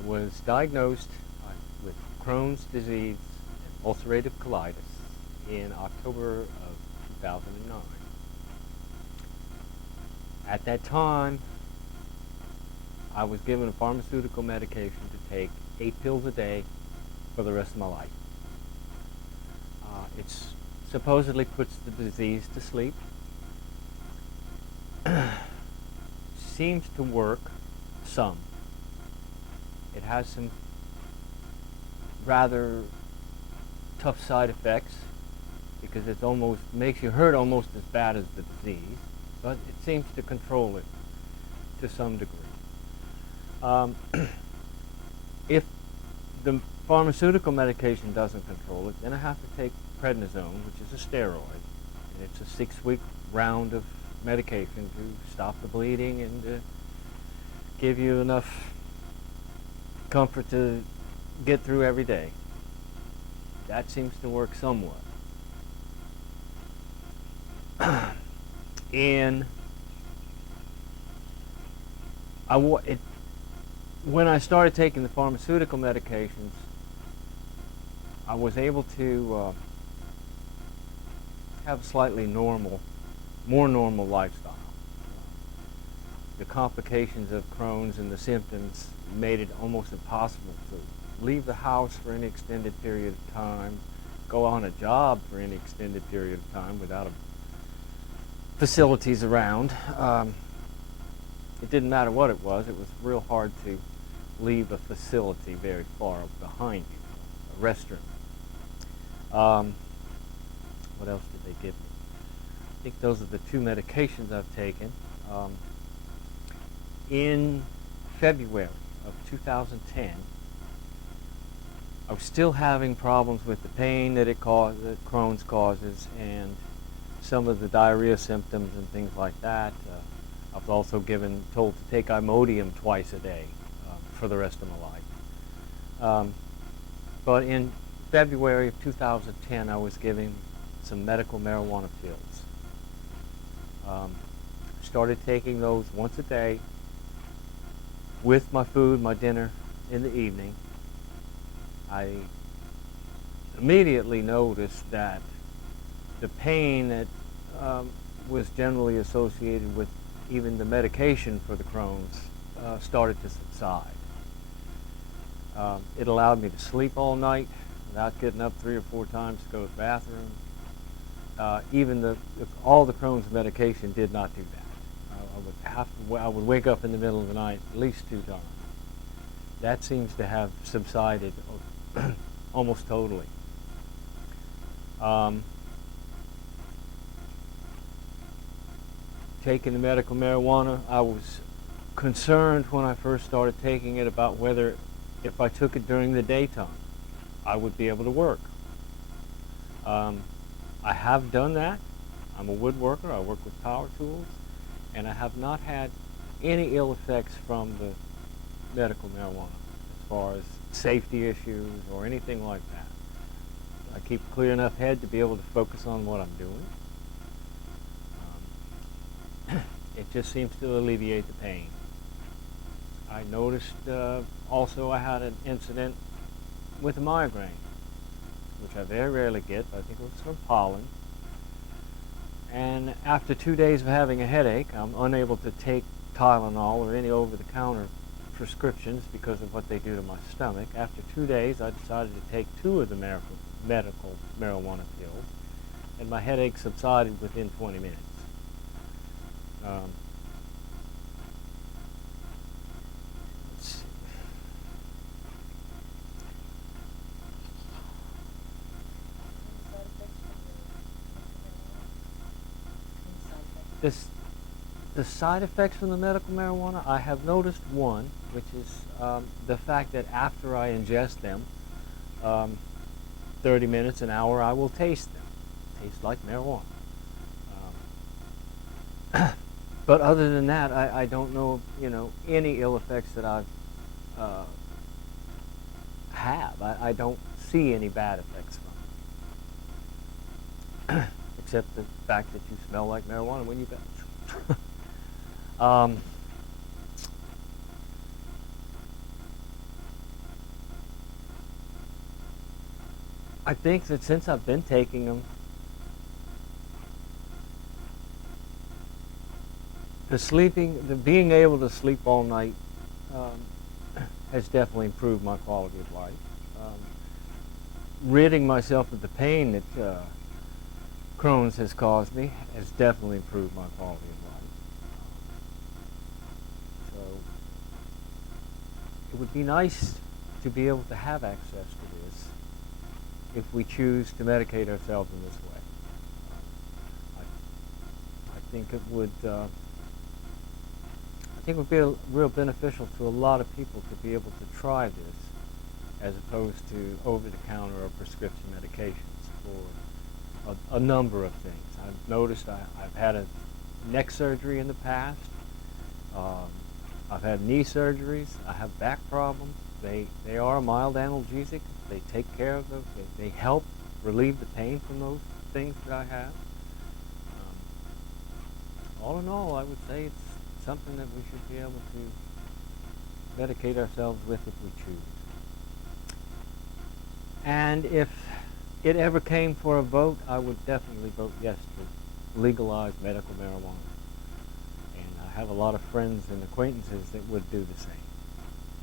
I was diagnosed with Crohn's disease and ulcerative colitis in October of 2009. At that time, I was given a pharmaceutical medication to take 8 pills a day for the rest of my life. It supposedly puts the disease to sleep. Seems to work some. It has some rather tough side effects because it almost makes you hurt almost as bad as the disease, but it seems to control it to some degree. If the pharmaceutical medication doesn't control it, then I have to take prednisone, which is a steroid, and it's a 6-week round of medication to stop the bleeding and to give you enough comfort to get through every day. That seems to work somewhat. And when I started taking the pharmaceutical medications, I was able to have a slightly more normal lifestyle. The complications of Crohn's and the symptoms made it almost impossible to leave the house for any extended period of time, go on a job for any extended period of time without facilities around. It didn't matter what it was real hard to leave a facility very far behind you, a restroom. What else did they give me? I think those are the 2 medications I've taken. In February of 2010, I was still having problems with the pain that that Crohn's causes and some of the diarrhea symptoms and things like that. I was also told to take Imodium twice a day for the rest of my life. But in February of 2010, I was given some medical marijuana pills. Started taking those once a day with my food, my dinner in the evening. I immediately noticed that the pain that was generally associated with even the medication for the Crohn's started to subside. It allowed me to sleep all night without getting up 3 or 4 times to go to the bathroom. All the Crohn's medication did not do that. I would wake up in the middle of the night at least 2 times. That seems to have subsided almost totally. Taking the medical marijuana, I was concerned when I first started taking it about whether if I took it during the daytime, I would be able to work. I have done that. I'm a woodworker. I work with power tools, and I have not had any ill effects from the medical marijuana as far as safety issues or anything like that. I keep a clear enough head to be able to focus on what I'm doing. It just seems to alleviate the pain. I noticed also I had an incident with a migraine, which I very rarely get. I think it was from pollen. And after 2 days of having a headache, I'm unable to take Tylenol or any over-the-counter prescriptions because of what they do to my stomach. After 2 days, I decided to take 2 of the medical marijuana pills, and my headache subsided within 20 minutes. Let's see. The side effects from the medical marijuana, I have noticed one, which is the fact that after I ingest them, 30 minutes, an hour, I will taste them. Taste like marijuana. But other than that, I don't know, any ill effects that I've have. I don't see any bad effects from it, except the fact that you smell like marijuana when you belch. I think that since I've been taking them, the being able to sleep all night um, has definitely improved my quality of life. Ridding myself of the pain that Crohn's has caused me has definitely improved my quality of life. So it would be nice to be able to have access to this if we choose to medicate ourselves in this way. I think it would. I think it would be real beneficial to a lot of people to be able to try this as opposed to over-the-counter or prescription medications for a number of things. I've noticed I've had a neck surgery in the past. I've had knee surgeries. I have back problems. They are mild analgesic. They take care of them. They help relieve the pain from those things that I have. All in all, I would say it's something that we should be able to medicate ourselves with if we choose. And if it ever came for a vote, I would definitely vote yes to legalize medical marijuana. And I have a lot of friends and acquaintances that would do the same.